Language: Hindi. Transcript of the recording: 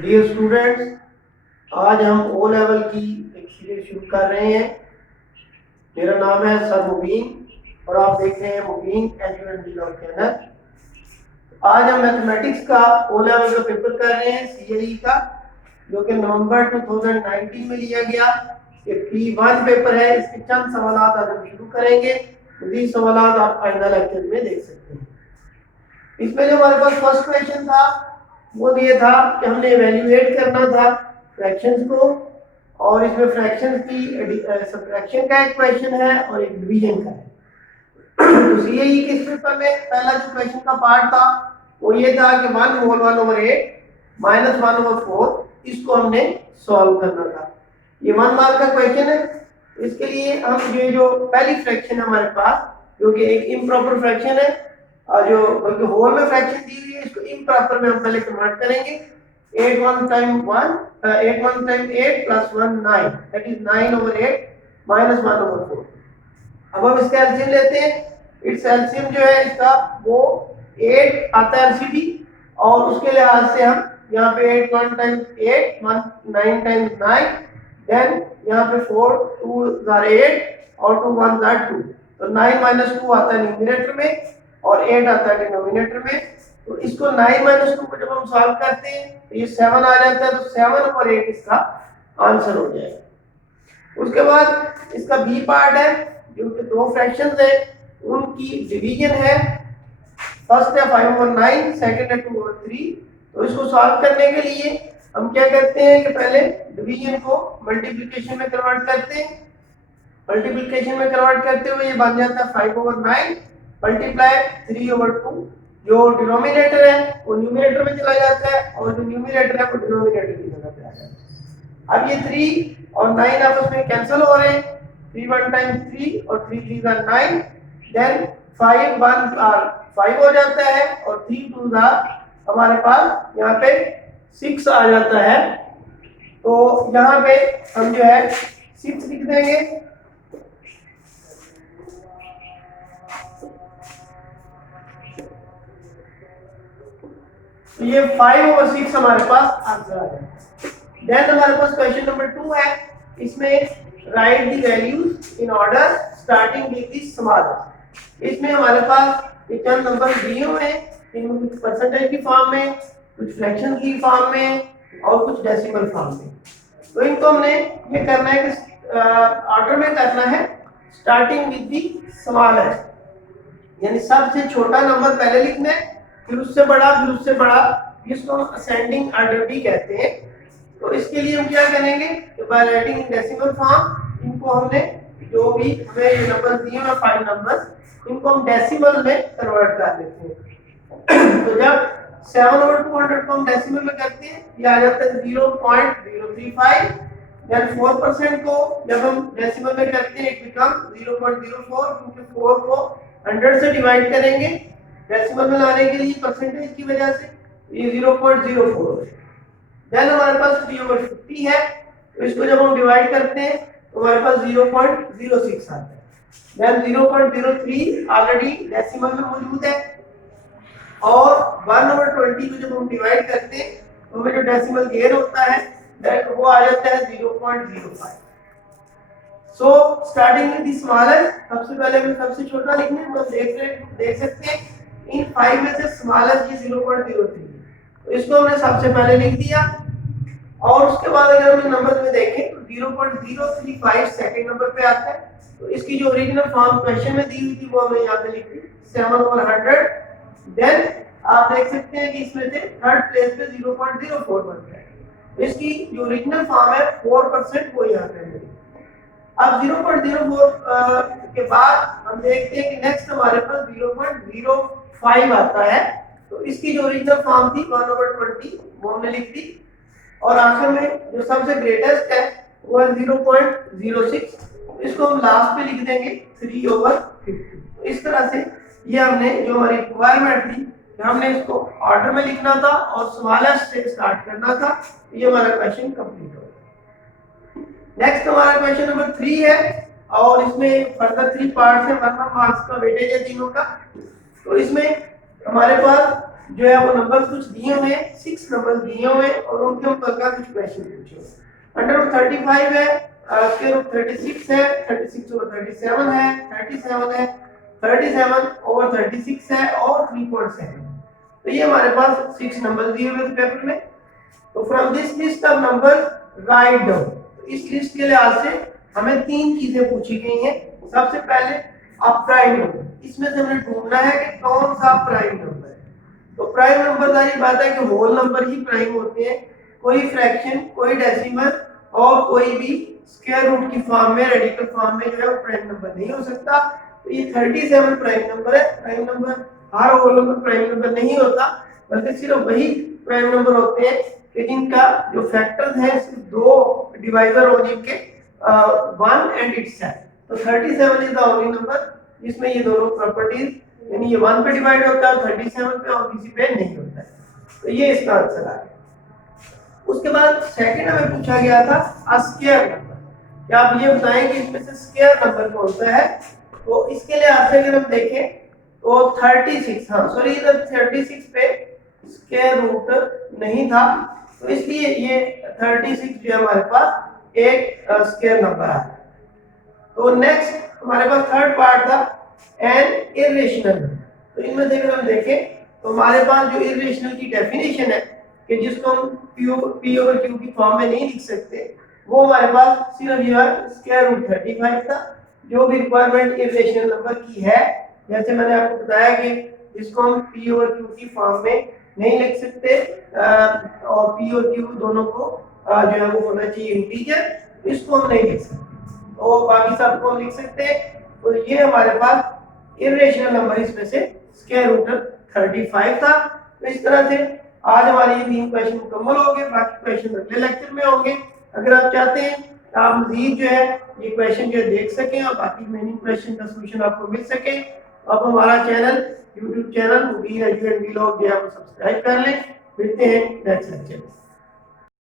डियर स्टूडेंट्स, आज हम ओ लेवल की एक सीरीज शुरू कर रहे हैं। मेरा नाम है सर मुबीन और आप देख रहे हैं मुबीन एजुकेशन ब्लॉग चैनल। आज हम मैथमेटिक्स का ओ लेवल का पेपर कर रहे हैं, सीआईई का, जो कि नवंबर 2019 में लिया गया। ये P1 पेपर है। इसके चंद सवाल आज हम शुरू करेंगे। ये सवाल आप फाइनल लेक्चर में देख सकते हैं। इसमें जो हमारे पास फर्स्ट क्वेश्चन था वो ये था कि हमने इवेल्युएट करना था फ्रैक्शंस को, और इसमें फ्रैक्शंस की सब्ट्रैक्शन का एक क्वेश्चन है और एक डिवीजन का है। तो सीआईई के इस पेपर में पहला जो क्वेश्चन का पार्ट था वो ये था कि 1 होल 1/8 माइनस 1/4, इसको हमने सॉल्व करना था। ये 1 मार्क का क्वेश्चन है। इसके लिए हम ये जो पहली फ्रैक्शन है हमारे पास, जो कि एक इम्प्रॉपर फ्रैक्शन है, और जो बल्कि होल में फ्रैक्शन दी हुई है, इसको इम्प्रॉपर में हम पहले कन्वर्ट करेंगे। 8 1 time 1 8 1 time 8 plus 1 9, that is 9/8 minus 1/4। अब हम इसका एलसीएम लेते हैं। इट्स एलसीएम जो है इसका वो 8 आता है एलसीडी, और उसके लिहाज से हम यहाँ पे 8 1 टाइम्स 8 1 9 टाइम्स 9, देन यहाँ पे 4 2 are 8 और 2 1 are 2, तो 9 माइनस 2 आता है न्यूमरेटर में और 8 आता है डिनोमिनेटर में। तो इसको 9 माइनस 2 को जब हम सॉल्व करते हैं तो ये 7 आ जाता है, तो 7/8 इसका आंसर हो जाएगा। उसके बाद इसका बी पार्ट है, जो कि दो फ्रैक्शंस है, उनकी डिवीजन है। फर्स्ट है 5/9, सेकंड है 2/3। तो इसको सॉल्व करने के लिए हम क्या करते हैं कि पहले डिवीजन को मल्टीप्लिकेशन में कन्वर्ट करते हैं। मल्टीप्लिकेशन में कन्वर्ट करते हुए ये बन जाता है 5/9 मल्टीप्लाई 3/2। जो डिनोमिनेटर है वो न्यूमरेटर में चला जाता है और जो न्यूमरेटर है वो डिनोमिनेटर की जगह पे आ जाता है। अब ये 3 और 9 आपस में कैंसिल हो रहे हैं। 3 1 टाइम्स 3 और 3 3 are 9, देन 5 1 are 5 हो जाता है और 3 2 are हमारे पास यहाँ पे 6 आ जाता है। तो यहाँ पे हम जो है 6 लिख देंगे। तो ये 5/6 हमारे पास आंसर आ जाएगा। देन हमारे पास क्वेश्चन नंबर 2 है। इसमें right the values in order starting with the smallest. इसमें हमारे पास ये चंद नंबर दिए हुए हैं, इनमें कुछ परसेंटेज की फॉर्म में, कुछ फ्रैक्शन की फॉर्म में और कुछ डेसिमल फॉर्म में। तो इनको हमने ये करना है कि ऑर्डर में करना है, स्टार्टिंग विद द स्मॉलेस्ट, यानी सबसे छोटा नंबर पहले लिखना है, फिर उससे बड़ा, फिर उससे बड़ा, जिसको हम असेंडिंग ऑर्डर भी कहते हैं। तो इसके लिए हम क्या करेंगे कि by writing in decimal form इनको हमने जो भी हमें ये नंबर दिए हैं 5 नंबर्स, इनको हम डेसिमल में कन्वर्ट कर देते हैं। तो जब 7/200 को हम डेसिमल में करते हैं, ये आ जाता है 0.035। देन 4% को जब हम डेसिमल में करते हैं, इट बिकम 0.04, क्योंकि 4 को 100 से डिवाइड करेंगे डेसिमल में लाने के लिए परसेंटेज की वजह से, ये 0.04 है। देन हमारे पास 3/50 है, तो इसको जब हम डिवाइड करते हैं तो हमारे पास 0.06 आता है। देन 0.03 ऑलरेडी डेसिमल में मौजूद है, और 1/20 को जब हम डिवाइड करते हैं तो हमें जो डेसिमल गेन होता है वो आ जाता है 0.05। So starting with the smallest, सबसे पहले हम सबसे छोटा लिखने हैं। तो देख सकते हैं इन 5 में से स्मॉलेस्ट 0.03, तो इसको हमने सबसे पहले लिख दिया। और उसके बाद अगर हम नंबर में देखें तो 0.035 सेकंड नंबर पे आता है। तो इसकी जो ओरिजिनल फॉर्म क्वेश्चन में दी हुई थी वो हमने यहाँ पे लिख दी 7/100। देन आप देख सकते हैं कि इसमें से थर्ड प्लेस पे 0.04 बनता है। तो इसकी जो ओरिजिनल फॉर्म है 4%, वो यहाँ पे है। अब 0.04 के बाद हम देखते हैं कि नेक्स्ट हमारे पास 0.05 आता है। तो इसकी जो ओरिजिनल फॉर्म थी 1/20 वो हमने लिख दी, और आखिर में जो सबसे ग्रेटेस्ट है वो है 0.06, इसको हम लास्ट पे लिख देंगे 3/50। तो इस तरह से ये हमने जो हमारी रिक्वायरमेंट थी, हमने इसको ऑर्डर में लिखना था और स्मॉलेस्ट से स्टार्ट करना था। ये हमारा क्वेश्चन कंप्लीट हो गया। नेक्स्ट हमारा क्वेश्चन नंबर 3 है, और इसमें फर्दर 3 पार्ट्स हैं। 1 मार्क्स का वेटेज है तीनों का। तो इसमें हमारे पास जो है वो नंबर कुछ दिए हुए हैं, 6 नंबर दिए हुए हैं और उनके ऊपर कुछ क्वेश्चन पूछे हुए हैं। अंडर रूट 35 है, स्क्वायर रूट 36 है, 36 ओवर 37 है, 37 है, 37 ओवर 36 है और 3.7। तो ये हमारे पास 6 नंबर दिए हुए थे पेपर में। तो from this list of numbers write down. तो इस लिस्ट के लिहाज से हमें 3 चीजें पूछी गई हैं। सबसे पहले अब प्राइम नंबर, इसमें से हमें ढूंढना है कि कौन सा प्राइम नंबर है। तो प्राइम नंबर सारी बात है कि होल नंबर ही प्राइम होते हैं, कोई फ्रैक्शन, कोई डेसिमल और कोई भी स्क्वायर रूट की फॉर्म में, रेडिकल फॉर्म में जो है वो प्राइम नंबर नहीं हो सकता। तो ये 37 प्राइम नंबर है। प्राइम नंबर हर होल नंबर प्राइम नंबर नहीं होता, बल्कि सिर्फ वही प्राइम नंबर होते हैं कि जिनका जो फैक्टर्स हैं सिर्फ 2 डिवाइजर हो, जिनके 1 एंड इट्सेल्फ। तो 37 इज द ओनली नंबर जिसमें ये दोनों प्रॉपर्टीज, यानी ये 1 पे डिवाइड होता है और 37 पे और किसी पे नहीं होता है। तो ये इसका आंसर आ गया। उसके बाद सेकंड हमें पूछा गया था स्क्वायर नंबर। क्या आप ये बताएं कि इसमें से स्क्वायर नंबर कौन सा है। तो इसके लिए आपसे अगर हम देखें तो 36, हाँ सॉरी, इधर 36 पे स्क्वायर रूट नहीं था, तो इसलिए ये 36 जो है हमारे पास एक स्क्वायर नंबर है। तो नेक्स्ट हमारे पास थर्ड पार्ट था एन इरेशनल। तो इनमें से अगर हम देखें तो हमारे पास जो इरेशनल की डेफिनेशन है कि जिसको हम पी ओवर क्यू की फॉर्म में नहीं लिख सकते, वो हमारे पास सिर्फ ये स्क्वायर रूट 35 था। जो भी रिक्वायरमेंट इरेशनल नंबर की है, जैसे मैंने आपको बताया कि जिसको हम पी ओवर क्यू की फॉर्म में नहीं लिख सकते और पी और क्यू दोनों को जो है वो होना चाहिए इंटीजर, इसको हम नहीं लिख सकते। तो बाकी सब को हम लिख सकते हैं। तो ये हमारे पास इरेशनल नंबर इसमें से स्क्वायर रूट 35 था। तो इस तरह से आज हमारे ये 3 क्वेश्चन मुकम्मल हो गए। बाकी क्वेश्चन अगले लेक्चर में होंगे। अगर आप चाहते हैं तो आप मजीद जो है ये क्वेश्चन जो है देख सकें और बाकी रिमेनिंग क्वेश्चन का सॉल्यूशन आपको मिल सके, तो आप हमारा चैनल, यूट्यूब चैनल मुबीन एजुकेशन व्लॉग जो है वो सब्सक्राइब कर लें। मिलते हैं नेक्स्ट लेक्चर में।